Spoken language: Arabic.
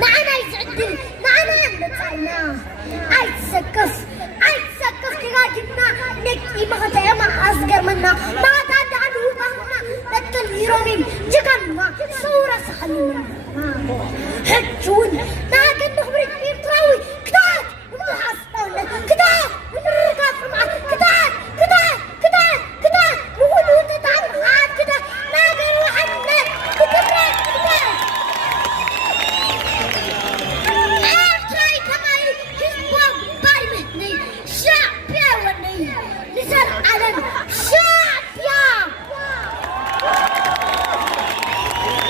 معنا يسعدني معنا نتعنا عايز سكف كراجبنا نك إبغى ما أصغر منا ما تعد عنه بهنا نتكلم يرومين جكنا صورة سخننا هتشون